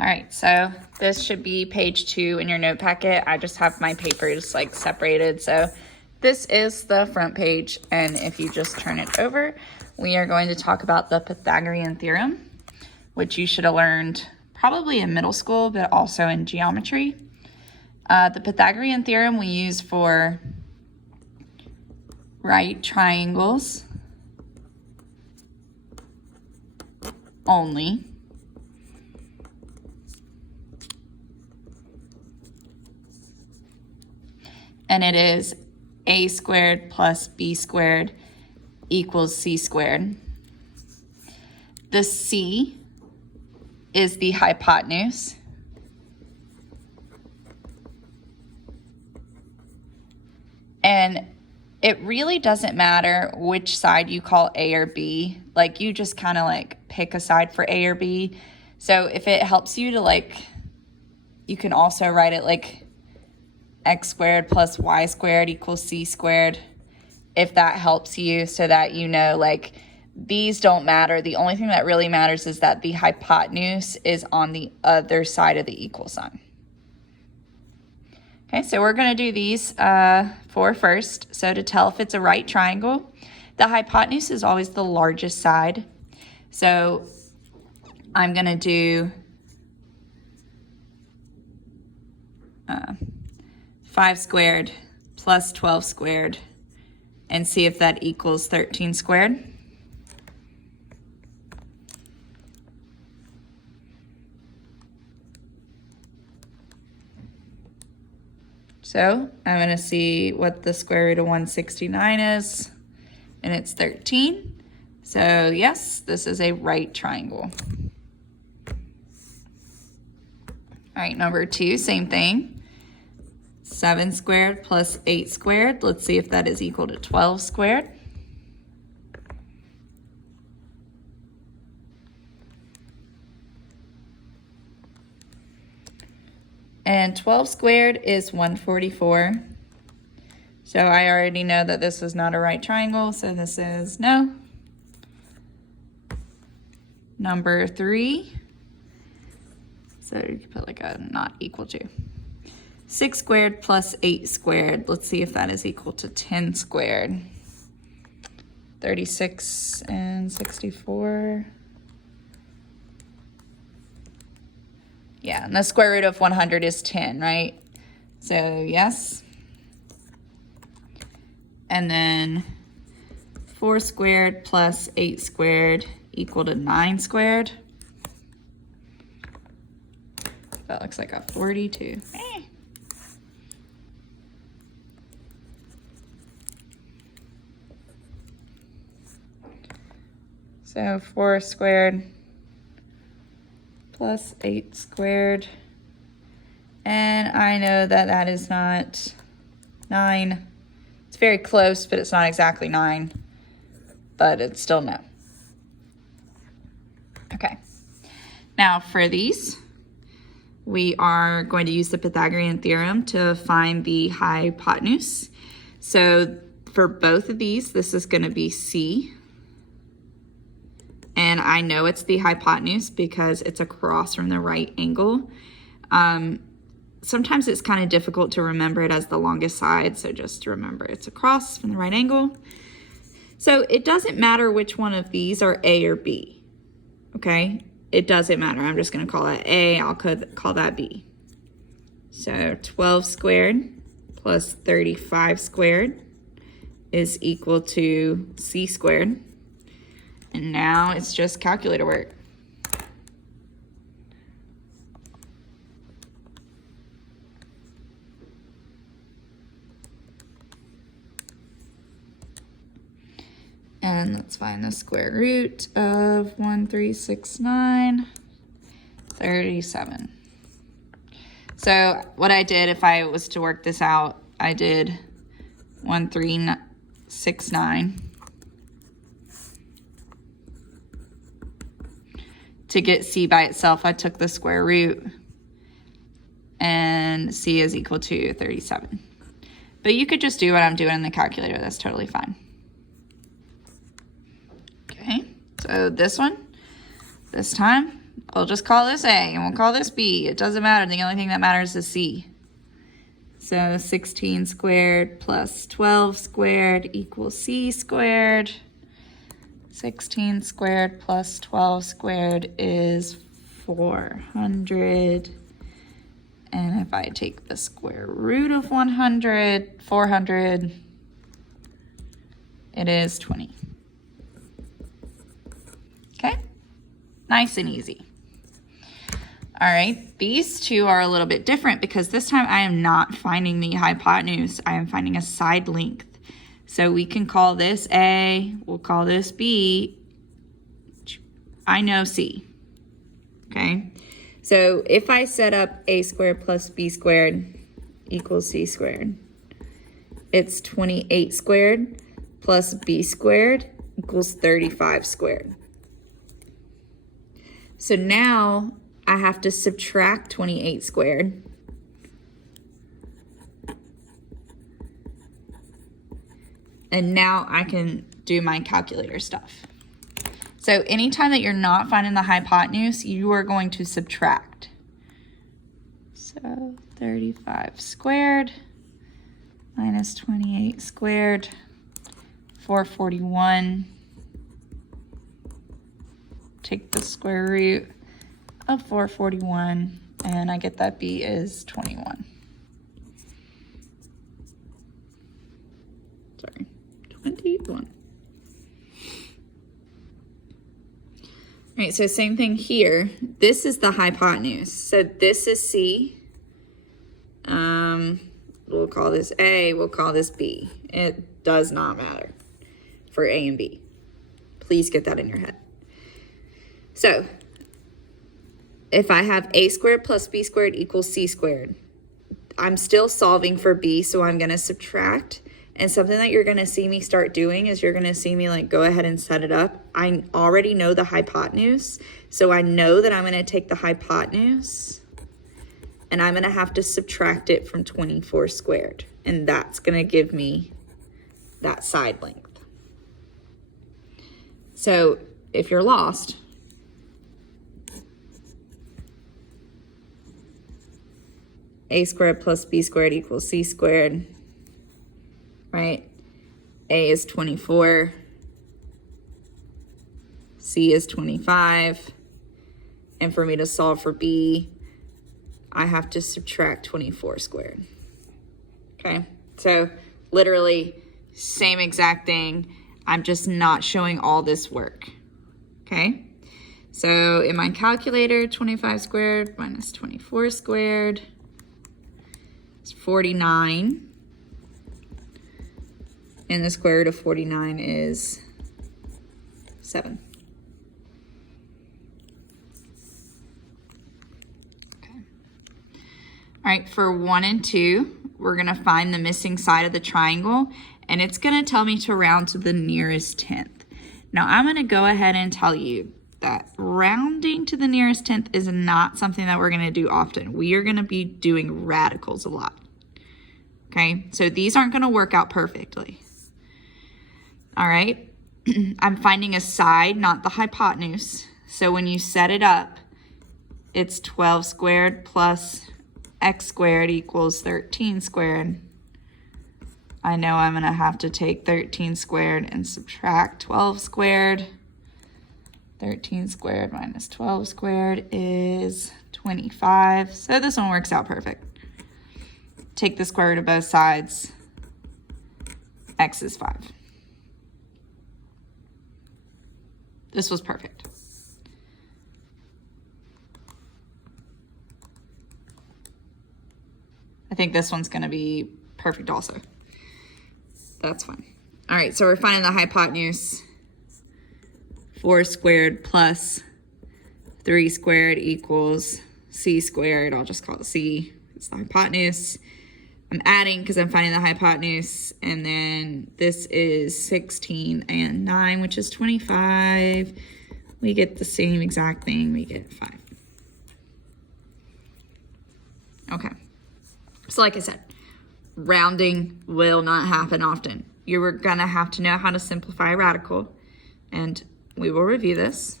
All right, so this should be page 2 in your note packet. I just have my papers like separated. So this is the front page, and if you just turn it over, we are going to talk about the Pythagorean theorem, which you should have learned probably in middle school, but also in geometry. The Pythagorean theorem we use for right triangles only. And it is a squared plus b squared equals c squared. The c is the hypotenuse. And it really doesn't matter which side you call A or B. Like, you just kind of like pick a side for A or B. So if it helps you to like, you can also write it like x squared plus y squared equals c squared, if that helps you, so that you know, like, these don't matter. The only thing that really matters is that the hypotenuse is on the other side of the equal sign. Okay, so we're going to do these for first. So to tell if it's a right triangle, the hypotenuse is always the largest side. So I'm going to do 5 squared plus 12 squared and see if that equals 13 squared. So I'm going to see what the square root of 169 is, and it's 13. So yes, this is a right triangle. All right, number 2, same thing. 7 squared plus 8 squared. Let's see if that is equal to 12 squared. And 12 squared is 144. So I already know that this is not a right triangle, so this is no. Number 3. So you can put like a not equal to. 6 squared plus 8 squared. Let's see if that is equal to 10 squared. 36 and 64. Yeah, and the square root of 100 is 10, right? So yes. And then 4 squared plus 8 squared equal to 9 squared. That looks like a 42. So 4 squared plus 8 squared. And I know that that is not 9. It's very close, but it's not exactly 9. But it's still no. Okay. Now for these, we are going to use the Pythagorean theorem to find the hypotenuse. So for both of these, this is going to be C. And I know it's the hypotenuse because it's across from the right angle. Sometimes it's kind of difficult to remember it as the longest side, so just remember it's across from the right angle. So it doesn't matter which one of these are A or B, okay? It doesn't matter. I'm just going to call that A. I'll call that B. So 12 squared plus 35 squared is equal to C squared. And now it's just calculator work. And let's find the square root of 1369, 37. So what I did, if I was to work this out, I did 1369. To get C by itself, I took the square root, and C is equal to 37. But you could just do what I'm doing in the calculator. That's totally fine. Okay, so this one, this time, we'll just call this A and we'll call this B. It doesn't matter. The only thing that matters is C. So 16 squared plus 12 squared equals C squared. 16 squared plus 12 squared is 400. And if I take the square root of 100, 400, it is 20. Okay, nice and easy. All right, these two are a little bit different because this time I am not finding the hypotenuse. I am finding a side length. So we can call this A, we'll call this B. I know C, okay? So if I set up A squared plus B squared equals C squared, it's 28 squared plus B squared equals 35 squared. So now I have to subtract 28 squared. And now I can do my calculator stuff. So anytime that you're not finding the hypotenuse, you are going to subtract. So 35 squared minus 28 squared, 441. Take the square root of 441, and I get that B is 21. Sorry, 21. All right, so same thing here. This is the hypotenuse. So this is C. We'll call this A, we'll call this B. It does not matter for A and B. Please get that in your head. So if I have A squared plus B squared equals C squared, I'm still solving for B, so I'm gonna subtract. And something that you're gonna see me start doing is you're gonna see me like go ahead and set it up. I already know the hypotenuse, so I know that I'm gonna take the hypotenuse and I'm gonna have to subtract it from 24 squared. And that's gonna give me that side length. So if you're lost, A squared plus B squared equals C squared, right? A is 24, C is 25, and for me to solve for B, I have to subtract 24 squared, okay? So literally same exact thing. I'm just not showing all this work, okay? So in my calculator, 25 squared minus 24 squared is 49. And the square root of 49 is 7. Okay. All right, for 1 and 2, we're gonna find the missing side of the triangle, and it's gonna tell me to round to the nearest tenth. Now I'm gonna go ahead and tell you that rounding to the nearest tenth is not something that we're gonna do often. We are gonna be doing radicals a lot, okay? So these aren't gonna work out perfectly. All right, I'm finding a side, not the hypotenuse. So when you set it up, it's 12 squared plus x squared equals 13 squared. I know I'm gonna have to take 13 squared and subtract 12 squared. 13 squared minus 12 squared is 25. So this one works out perfect. Take the square root of both sides. X is 5. This was perfect. I think this one's gonna be perfect also. That's fine. All right, so we're finding the hypotenuse. 4 squared plus 3 squared equals C squared. I'll just call it C. It's the hypotenuse. I'm adding because I'm finding the hypotenuse, and then this is 16 and 9, which is 25. We get the same exact thing. We get 5. Okay. So like I said, rounding will not happen often. You're gonna have to know how to simplify a radical, and we will review this.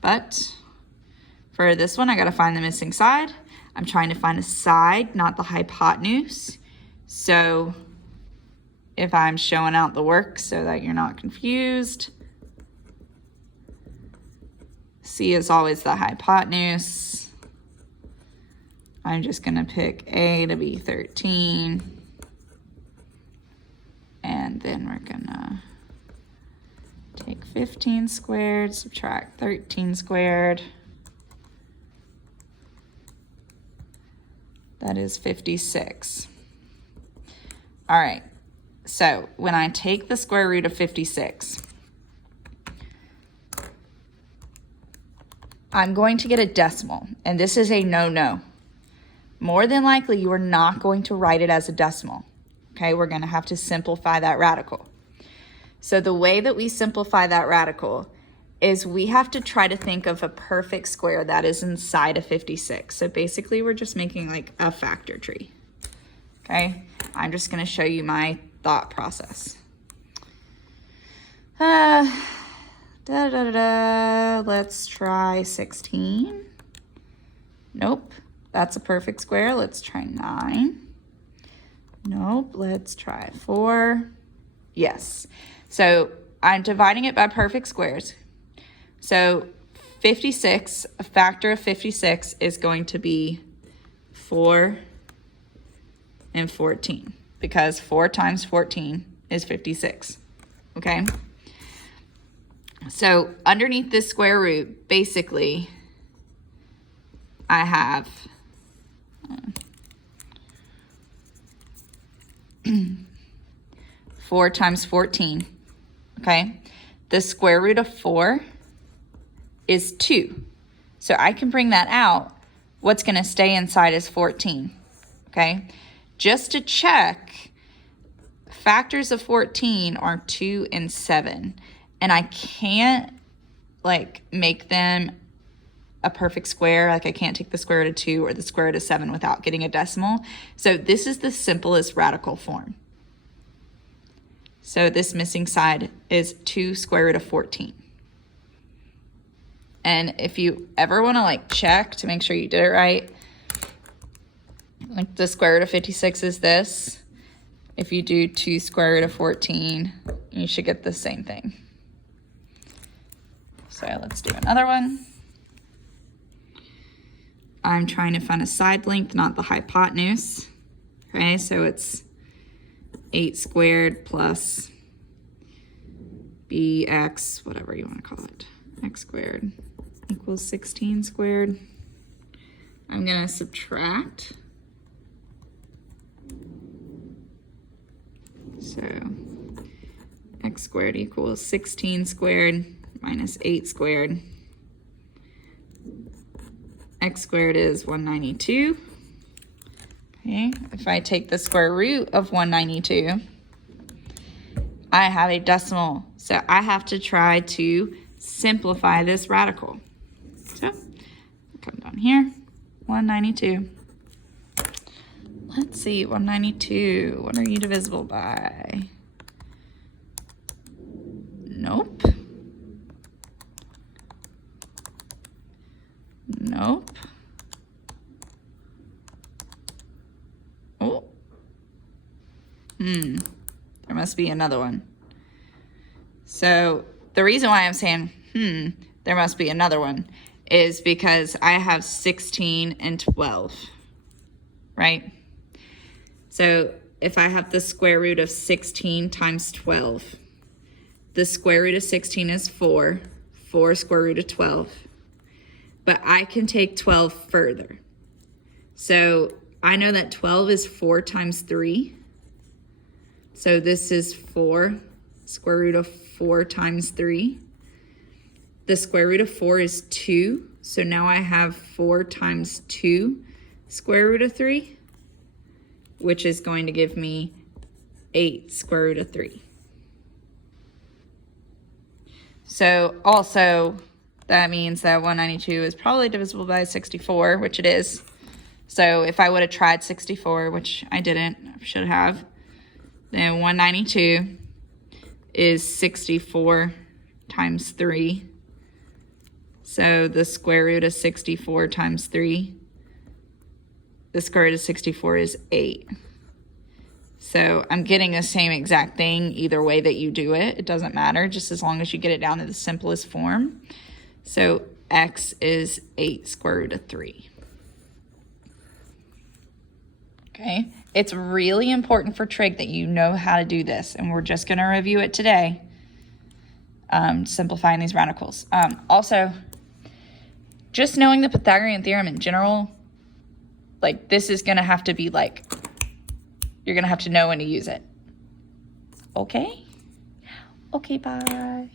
But For this one, I gotta find the missing side. I'm trying to find a side, not the hypotenuse. So if I'm showing out the work so that you're not confused, C is always the hypotenuse. I'm just gonna pick A to be 13. And then we're gonna take 15 squared, subtract 13 squared. That is 56. All right, so when I take the square root of 56, I'm going to get a decimal, and this is a no-no. More than likely, you are not going to write it as a decimal. Okay, we're gonna have to simplify that radical. So the way that we simplify that radical is we have to try to think of a perfect square that is inside of 56. So basically, we're just making like a factor tree. Okay, I'm just gonna show you my thought process. Let's try 16. Nope, that's a perfect square. Let's try 9. Nope, let's try 4. Yes. So I'm dividing it by perfect squares. So 56, a factor of 56 is going to be 4 and 14, because 4 times 14 is 56, okay? So underneath this square root, basically, I have 4 times 14, okay? The square root of 4 is 2. So I can bring that out. What's going to stay inside is 14, okay? Just to check, factors of 14 are 2 and 7. And I can't, like, make them a perfect square. Like, I can't take the square root of 2 or the square root of 7 without getting a decimal. So this is the simplest radical form. So this missing side is 2 square root of 14. And if you ever want to like check to make sure you did it right, like the square root of 56 is this. If you do 2 square root of 14, you should get the same thing. So let's do another one. I'm trying to find a side length, not the hypotenuse. Okay, so it's 8 squared plus bx, whatever you want to call it, x squared equals 16 squared. I'm going to subtract. So x squared equals 16 squared minus 8 squared. X squared is 192. Okay, if I take the square root of 192, I have a decimal. So I have to try to simplify this radical. So I'll come down here, 192. Let's see, 192, what are you divisible by? Nope. Nope. Oh. There must be another one. So the reason why I'm saying, there must be another one is because I have 16 and 12, right? So if I have the square root of 16 times 12, the square root of 16 is 4, 4 square root of 12. But I can take 12 further. So I know that 12 is 4 times 3. So this is 4, square root of 4 times 3. The square root of 4 is 2. So now I have 4 times 2 square root of 3, which is going to give me 8 square root of 3. So also, that means that 192 is probably divisible by 64, which it is. So if I would have tried 64, which I didn't, I should have, then 192 is 64 times 3. So the square root of 64 times 3, the square root of 64 is 8. So I'm getting the same exact thing either way that you do it. It doesn't matter, just as long as you get it down to the simplest form. So x is 8 square root of 3. Okay, it's really important for trig that you know how to do this, and we're just going to review it today, simplifying these radicals. Also, just knowing the Pythagorean theorem in general, like this is going to have to be like, you're going to have to know when to use it. Okay? Okay, bye.